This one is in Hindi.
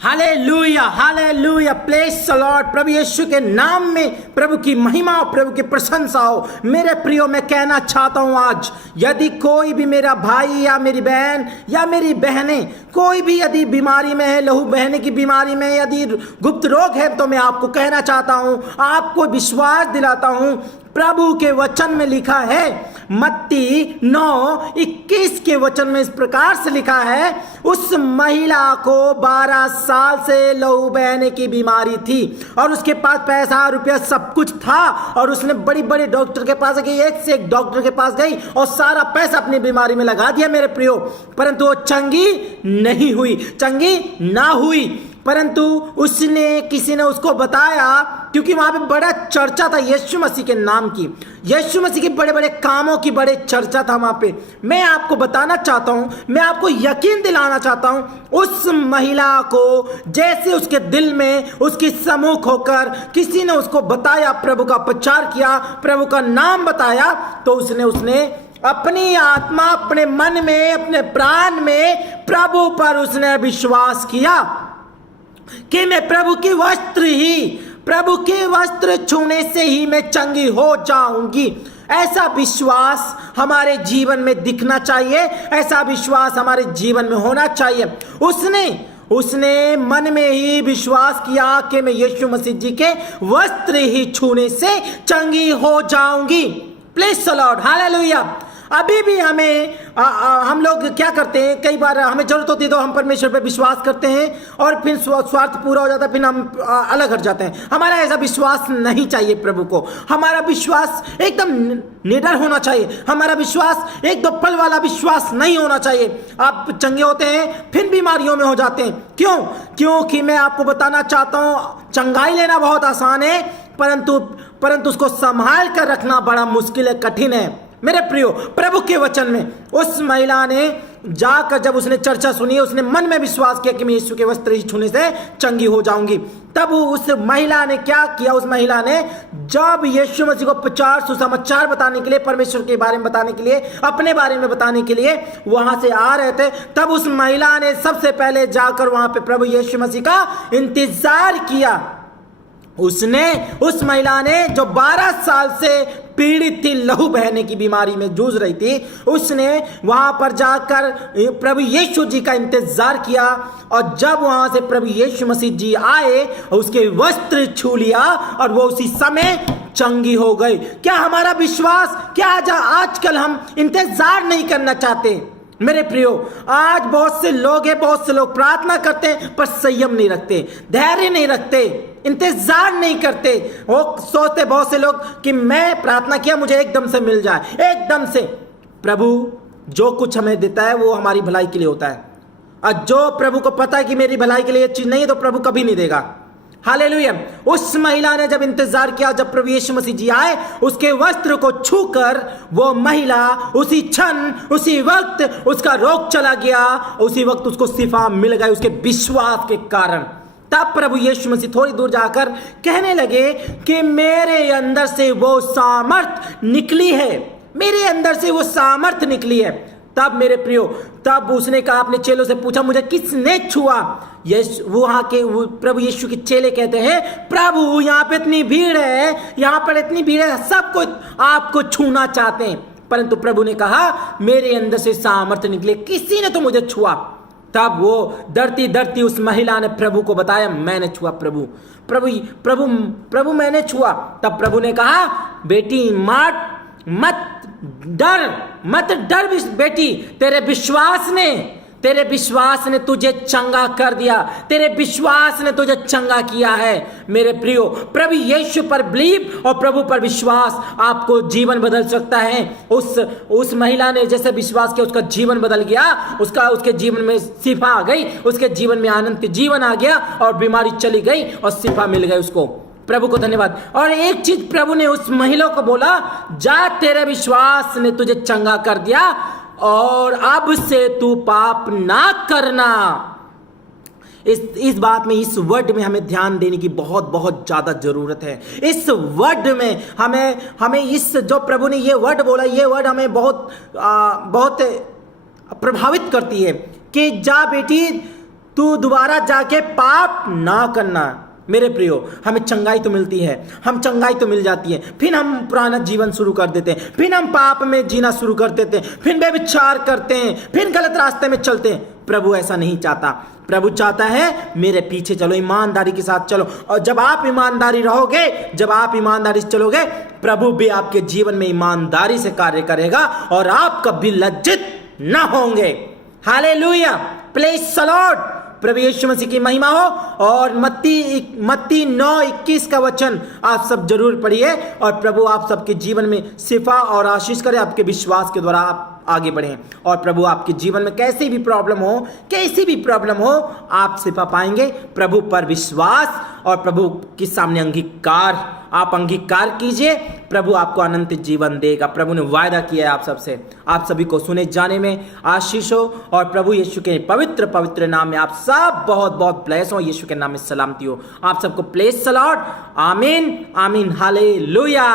Hallelujah hallelujah, praise the Lord. प्रभु यीशु के नाम में प्रभु की महिमा और प्रभु की प्रशंसा हो। मेरे प्रियो, मैं कहना चाहता हूं आज यदि कोई भी मेरा भाई या मेरी बहन या मेरी बहनें कोई भी यदि बीमारी में है, लहू बहने की बीमारी में, यदि गुप्त रोग है, तो मैं आपको कहना चाहता हूं, आपको विश्वास दिलाता हूं, प्रभु के वचन में लिखा है, मत्ती 9:21 के वचन में इस प्रकार से लिखा है, उस महिला को 12 साल से लहू बहने की बीमारी थी और उसके पास पैसा रुपया सब कुछ था और उसने बड़ी बड़ी डॉक्टर के पास गई, एक से एक डॉक्टर के पास गई और सारा पैसा अपनी बीमारी में लगा दिया मेरे प्रियो, परंतु वो चंगी नहीं हुई, चंगी ना हुई। परंतु किसी ने उसको बताया, क्योंकि वहां पे बड़ा चर्चा था यीशु मसीह के नाम की, यीशु मसीह के बड़े बड़े कामों की बड़े चर्चा था वहां पे। मैं आपको बताना चाहता हूं, मैं आपको यकीन दिलाना चाहता हूं, उस महिला को जैसे उसके दिल में उसकी सम्मुख होकर किसी ने उसको बताया, प्रभु का प्रचार किया, प्रभु का नाम बताया, तो उसने अपनी आत्मा, अपने मन में, अपने प्राण में प्रभु पर उसने विश्वास किया कि मैं प्रभु के वस्त्र छूने से ही मैं चंगी हो जाऊंगी। ऐसा विश्वास हमारे जीवन में दिखना चाहिए, ऐसा विश्वास हमारे जीवन में होना चाहिए। उसने मन में ही विश्वास किया कि मैं यीशु मसीह जी के वस्त्र ही छूने से चंगी हो जाऊंगी। Praise the Lord, hallelujah. अभी भी हम लोग क्या करते हैं, कई बार हमें जरूरत होती है तो हम परमेश्वर पे विश्वास करते हैं और फिर स्वार्थ पूरा हो जाता है, फिर हम अलग हट जाते हैं। हमारा ऐसा विश्वास नहीं चाहिए प्रभु को। हमारा विश्वास एकदम निडर होना चाहिए, हमारा विश्वास एक दो पल वाला विश्वास नहीं होना चाहिए। आप चंगे होते हैं फिर बीमारियों में हो जाते हैं। क्योंकि मैं आपको बताना चाहता हूं, चंगाई लेना बहुत आसान है, परंतु उसको संभाल कर रखना बड़ा मुश्किल है, कठिन है। मेरे प्रियो, प्रभु के वचन में उस महिला ने जाकर जब उसने चर्चा सुनी, उसने मन में विश्वास किया कि मैं यीशु के वस्त्र ही छूने से चंगी हो जाऊंगी। तब उस महिला ने क्या किया, उस महिला ने जब यीशु मसीह को प्रचार सुसमाचार बताने के लिए, परमेश्वर के बारे में बताने के लिए, अपने बारे में बताने के लिए वहां से आ रहे थे, तब उस महिला ने सबसे पहले जाकर वहां पे प्रभु यीशु मसीह का इंतजार किया। उस महिला ने जो 12 साल से पीड़ित थी, लहू बहने की बीमारी में जूझ रही थी, उसने वहां पर जाकर प्रभु यीशु जी का इंतजार किया और जब वहां से प्रभु यीशु मसीह जी आए, उसके वस्त्र छू लिया और वो उसी समय चंगी हो गई। क्या हमारा विश्वास, क्या आजकल हम इंतजार नहीं करना चाहते? मेरे प्रियो, आज बहुत से लोग प्रार्थना करते हैं पर संयम नहीं रखते, धैर्य नहीं रखते, इंतजार नहीं करते। वो सोचते बहुत से लोग कि मैं प्रार्थना किया, मुझे एकदम से मिल जाए, एकदम से। प्रभु जो कुछ हमें देता है वो हमारी भलाई के लिए होता है, और जो प्रभु को पता है कि मेरी भलाई के लिए चीज नहीं है तो प्रभु कभी नहीं देगा। हालेलुया। उस महिला ने जब इंतजार किया, जब प्रभु यीशु मसीह जी आए, उसके वस्त्र को छूकर वो महिला उसी क्षण, उसी वक्त उसका रोग चला गया, उसी वक्त उसको शिफा मिल गई उसके विश्वास के कारण। तब प्रभु यीशु मसीह थोड़ी दूर जाकर कहने लगे कि मेरे अंदर से वो सामर्थ निकली है, मेरे अंदर से वो सामर्थ निकली है। तब मेरे प्रियो, तब उसने कहा, अपने चेलों से पूछा, मुझे किसने छुआ? वहां के प्रभु यीशु के चेले कहते हैं, प्रभु यहाँ पे इतनी भीड़ है, यहाँ पर इतनी भीड़ है, सब कुछ आपको छूना चाहते हैं, परंतु प्रभु ने कहा मेरे अंदर से सामर्थ्य निकले, किसी ने तो मुझे छुआ। तब वो डरती डरती उस महिला ने प्रभु को बताया, मैंने छुआ प्रभु मैंने छुआ। तब प्रभु ने कहा, बेटी मत डर बेटी, तेरे विश्वास ने तुझे चंगा कर दिया, तेरे विश्वास ने तुझे चंगा किया है। मेरे प्रियो, प्रभु यीशु पर बिलीव और प्रभु पर विश्वास आपको जीवन बदल सकता है। उस महिला ने जैसे विश्वास किया, उसका जीवन बदल गया, उसके जीवन में शिफा आ गई, उसके जीवन में आनंद जीवन आ गया और बीमारी चली गई और शिफा मिल गई उसको। प्रभु को धन्यवाद। और एक चीज प्रभु ने उस महिला को बोला, जा, तेरे विश्वास ने तुझे चंगा कर दिया और अब से तू पाप ना करना। इस बात में, इस वर्ड में हमें ध्यान देने की बहुत बहुत ज्यादा जरूरत है। इस वर्ड में हमें इस जो प्रभु ने ये वर्ड बोला, ये वर्ड हमें बहुत प्रभावित करती है कि जा बेटी, तू दोबारा जाके पाप ना करना। मेरे प्रियो, हमें चंगाई तो मिलती है, हम चंगाई तो मिल जाती है, फिर हम पुराना जीवन शुरू कर देते हैं, फिर हम पाप में जीना शुरू कर देते हैं, फिर व्यभिचार करते हैं, फिर गलत रास्ते में चलते हैं। प्रभु ऐसा नहीं चाहता। प्रभु चाहता है मेरे पीछे चलो, ईमानदारी के साथ चलो। और जब आप ईमानदारी रहोगे, जब आप ईमानदारी से चलोगे, प्रभु भी आपके जीवन में ईमानदारी से कार्य करेगा और आप कभी लज्जित ना होंगे। Hallelujah, praise the Lord. प्रभु यीशु मसीह की महिमा हो। और मत्ती 9:21 का वचन आप सब जरूर पढ़िए और प्रभु आप सबके जीवन में शिफा और आशीष करे। आपके विश्वास के द्वारा आप आगे बढ़ें और प्रभु आपके जीवन में कैसी भी प्रॉब्लम हो आप शिफा पाएंगे। प्रभु पर विश्वास और प्रभु के सामने आप अंगीकार कीजिए, प्रभु आपको अनंत जीवन देगा। प्रभु ने वायदा किया है आप सबसे। आप सभी को सुने जाने में आशीष हो और प्रभु यीशु के पवित्र नाम में आप सब बहुत बहुत ब्लेस हो। यीशु के नाम में सलामती हो आप सबको। Praise the Lord. आमीन आमीन, हालेलुया।